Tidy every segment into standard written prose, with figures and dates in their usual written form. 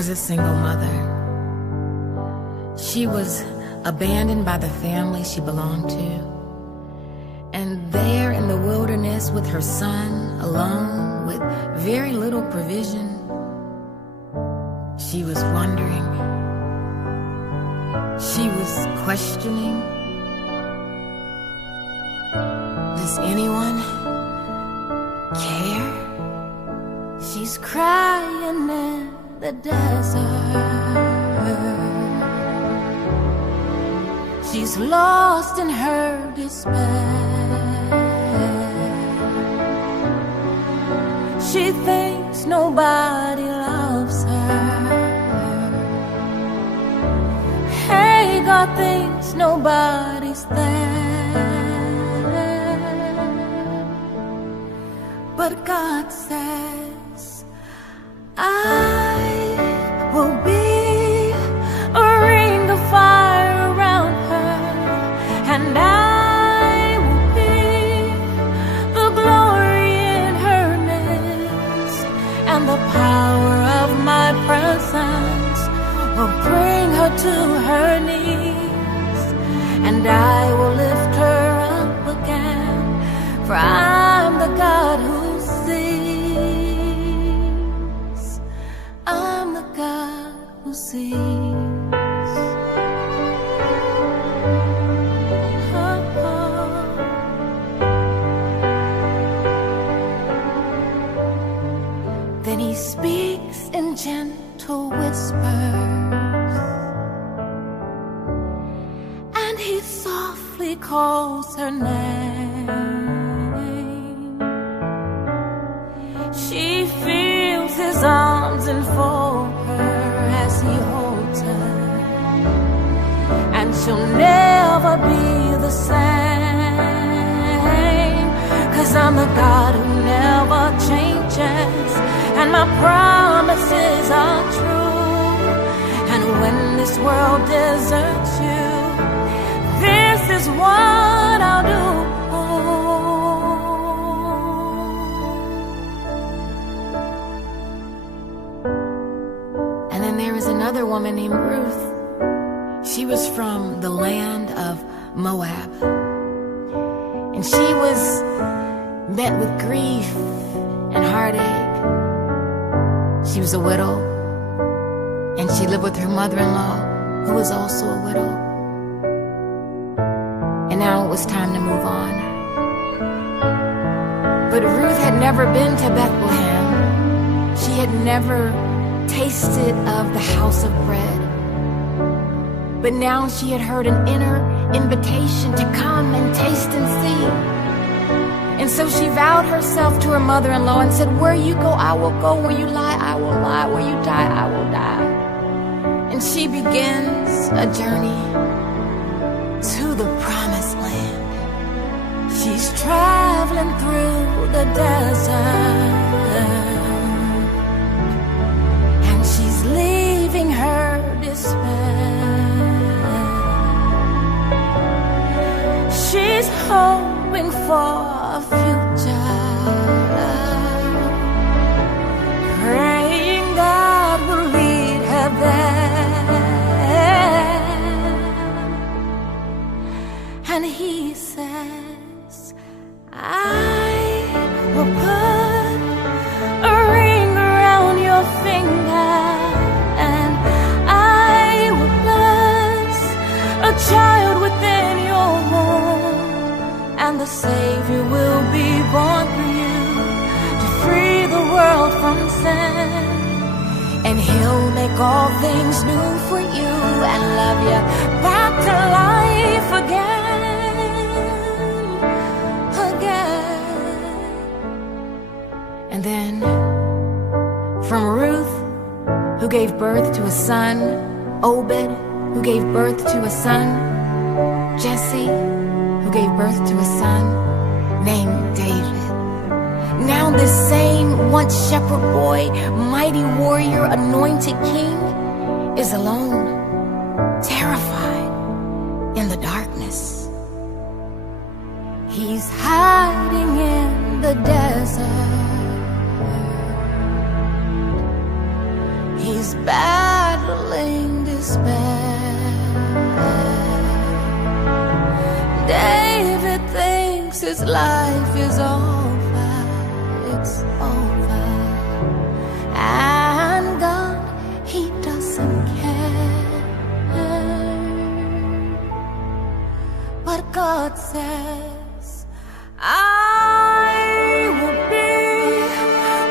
was a single mother. She was abandoned by the family she belonged to. And there in the wilderness with her son, alone, with very little provision, she was wondering. She was questioning. Does anyone care? She's crying in the desert. She's lost in her despair. She thinks nobody loves her. Hey, God thinks nobody's there. But God says, I will be a ring of fire around her, and I will be the glory in her midst, and the power of my presence will bring her to her knees, and I will lift her up again, for I'm the God who sees. I'm the God who sees. Then he speaks in gentle whispers, and he softly calls her name. She feels his arms enfold her as he holds her, and she'll never be the same, 'cause I'm the God who never changes, and my promises are true. And when this world deserts you, this is what I'll do. And then there was another woman named Ruth. She was from the land of Moab, and she was met with grief and heartache. She was a widow, and she lived with her mother-in-law, who was also a widow. And now it was time to move on. But Ruth had never been to Bethlehem. She had never tasted of the house of bread. But now she had heard an inner invitation to come and taste and see. And so she vowed herself to her mother-in-law and said, where you go, I will go. Where you lie, I will lie. Where you die, I will die. And she begins a journey to the promised land. She's traveling through the desert, and she's leaving her despair. She's hoping for a future, praying God will lead her there. And he says, I will put a ring around your finger, and I will bless a child within your womb, and the Savior will be born for you to free the world from sin. And he'll make all things new for you and love you back to life again. And then from Ruth, who gave birth to a son, Obed, who gave birth to a son, Jesse, who gave birth to a son named David. Now this same once shepherd boy, mighty warrior, anointed king, is alone, terrified in the darkness. He's hiding in the desert. He's back this life is over, it's over. And God, He doesn't care. But God says, I will be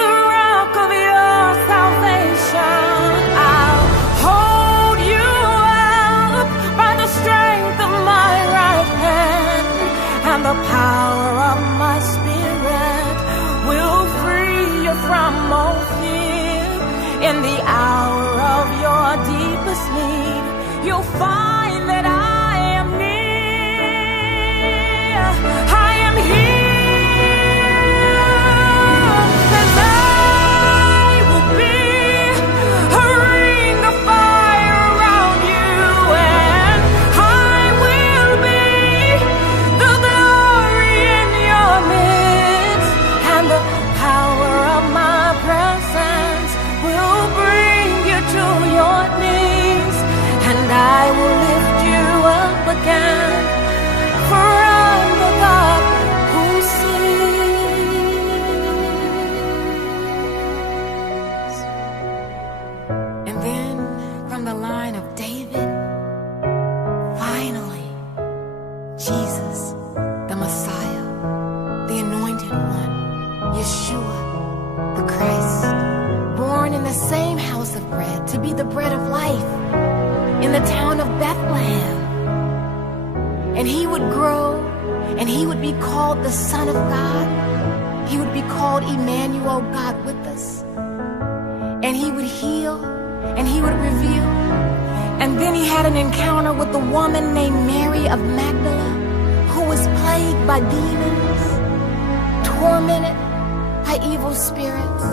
the rock of your salvation. I'll hold you up by the strength of my right hand, and the power of my Spirit will free you from all fear. In the hour of your deepest need, you'll find that I am near. I am here, and I will be a ring of fire around you, and I will be the glory in your midst, and the power of my presence will bring you to your knees, and I will lift you up again, for I'm the God who sees. And then from the line of David, finally, Jesus, the Messiah, the Anointed One, Yeshua, the Christ, born in the same house of bread to be the bread of life in the town of Bethlehem. And He would grow, and He would be called the Son of God. He would be called Emmanuel, God with us. And He would heal, and He would reveal. And then He had an encounter with a woman named Mary of Magdala, who was plagued by demons, tormented by evil spirits.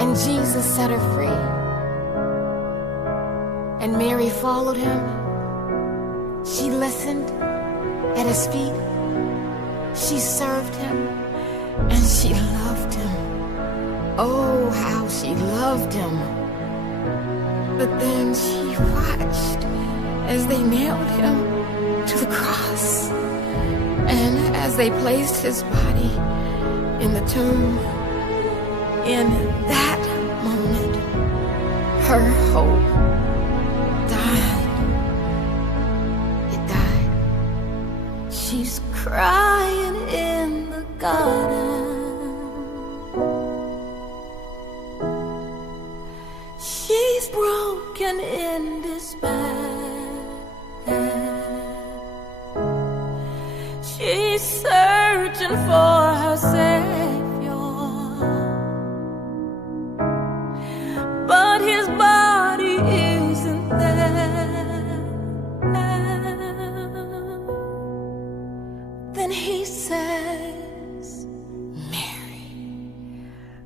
And Jesus set her free. And Mary followed Him. She listened at His feet. She served Him, and she loved Him. Oh, how she loved Him. But then she watched as they nailed Him to the cross, and as they placed His body in the tomb. In that moment, her hope died. It died. She's crying in the garden. She's broken in despair. She's searching for her Savior, but His body isn't there. Then He says, Mary,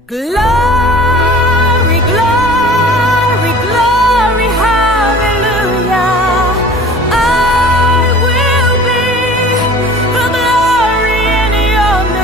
glory, glory, glory, hallelujah. I will be the glory in your midst.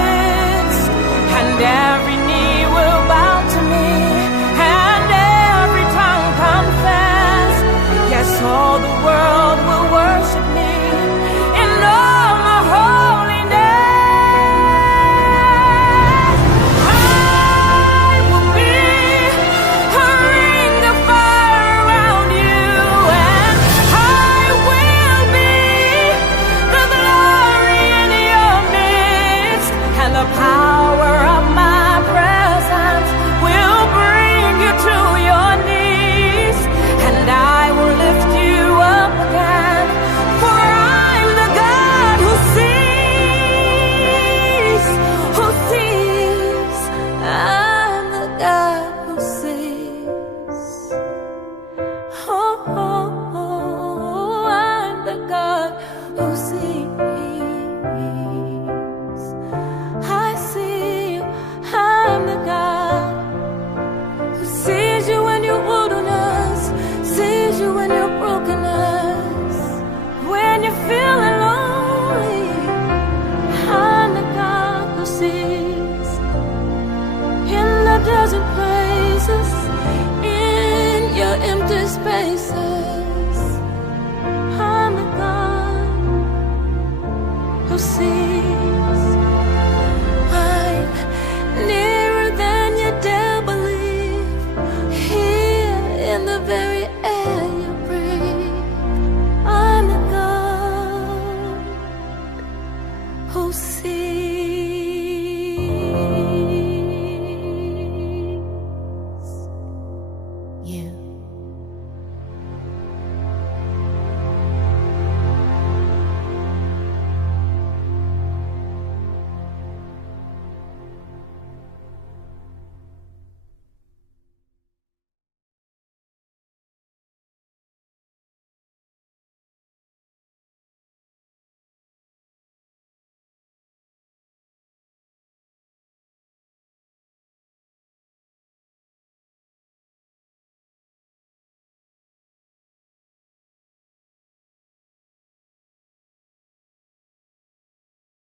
see.